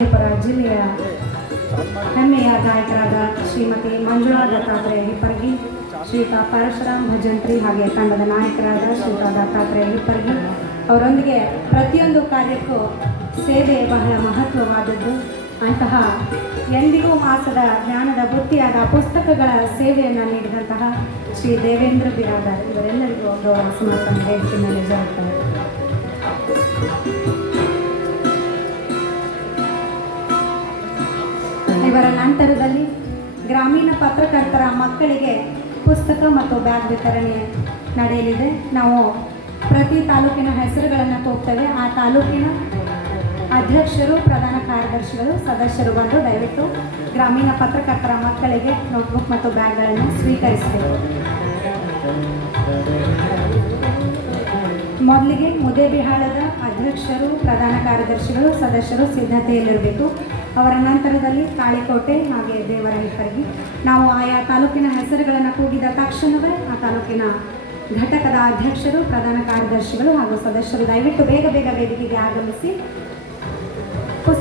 ಪುರ ಜಿಲ್ಲೆಯ ಹೆಮ್ಮೆಯ ಗಾಯಕರಾದ ಶ್ರೀಮತಿ ಮಂಜುಳಾ ದತ್ತಾತ್ರೇಯ ಹಿಪ್ಪರಗಿ, ಶ್ರೀಯುತ ಪರಶುರಾಮ್ ಭಜಂತ್ರಿ ಹಾಗೆ ತಂಡದ ನಾಯಕರಾದ ಶ್ರೀಯುತ ದತ್ತಾತ್ರೇಯ ಹಿಪ್ಪರಗಿ ಅವರೊಂದಿಗೆ ಪ್ರತಿಯೊಂದು ಕಾರ್ಯಕ್ಕೂ ಸೇವೆ ಬಹಳ ಮಹತ್ವವಾದದ್ದು. ಅಂತಹ ಎಂದಿಗೂ ಮಾಸದ ಜ್ಞಾನದ ಬುತ್ತಿಯಾದ ಪುಸ್ತಕಗಳ ಸೇವೆಯನ್ನು ನೀಡಿದಂತಹ ಶ್ರೀ ದೇವೇಂದ್ರ ಬಿರಾದಾರ್ ಇವರೆಲ್ಲರಿಗೂ ಗೌರವ ಸಮರ್ಪಣೆ ವೇದಿಕೆ ಮೇಲೆ ಜರುಗುತ್ತದೆ. ಇವರ ನಂತರದಲ್ಲಿ ಗ್ರಾಮೀಣ ಪತ್ರಕರ್ತರ ಮಕ್ಕಳಿಗೆ ಪುಸ್ತಕ ಮತ್ತು ಬ್ಯಾಗ್ ವಿತರಣೆ ನಡೆಯಲಿದೆ. ನಾವು ಪ್ರತಿ ತಾಲೂಕಿನ ಹೆಸರುಗಳನ್ನು ಕೂಗ್ತೇವೆ. ಆ ತಾಲೂಕಿನ ಅಧ್ಯಕ್ಷರು, ಪ್ರಧಾನ ಕಾರ್ಯದರ್ಶಿಗಳು, ಸದಸ್ಯರು ಬಂದು ದಯವಿಟ್ಟು ಗ್ರಾಮೀಣ ಪತ್ರಕರ್ತರ ಮಕ್ಕಳಿಗೆ ನೋಟ್ಬುಕ್ ಮತ್ತು ಬ್ಯಾಗ್ಗಳನ್ನು ಸ್ವೀಕರಿಸಬೇಕು. ಮೊದಲಿಗೆ ಮುದೇಬಿಹಾಳದ ಅಧ್ಯಕ್ಷರು, ಪ್ರಧಾನ ಕಾರ್ಯದರ್ಶಿಗಳು, ಸದಸ್ಯರು ಸಿದ್ಧತೆಯಲ್ಲಿರಬೇಕು. ಅವರ ನಂತರದಲ್ಲಿ ತಾಳಿಕೋಟೆ ಹಾಗೆ ದೇವರ ಹಿಪ್ಪರಗಿ. ನಾವು ಆಯಾ ತಾಲೂಕಿನ ಹೆಸರುಗಳನ್ನು ಕೂಗಿದ ತಕ್ಷಣವೇ ಆ ತಾಲೂಕಿನ ಘಟಕದ ಅಧ್ಯಕ್ಷರು, ಪ್ರಧಾನ ಕಾರ್ಯದರ್ಶಿಗಳು ಹಾಗೂ ಸದಸ್ಯರು ದಯವಿಟ್ಟು ಬೇಗ ಬೇಗ ವೇದಿಕೆಗೆ ಆಗಮಿಸಿ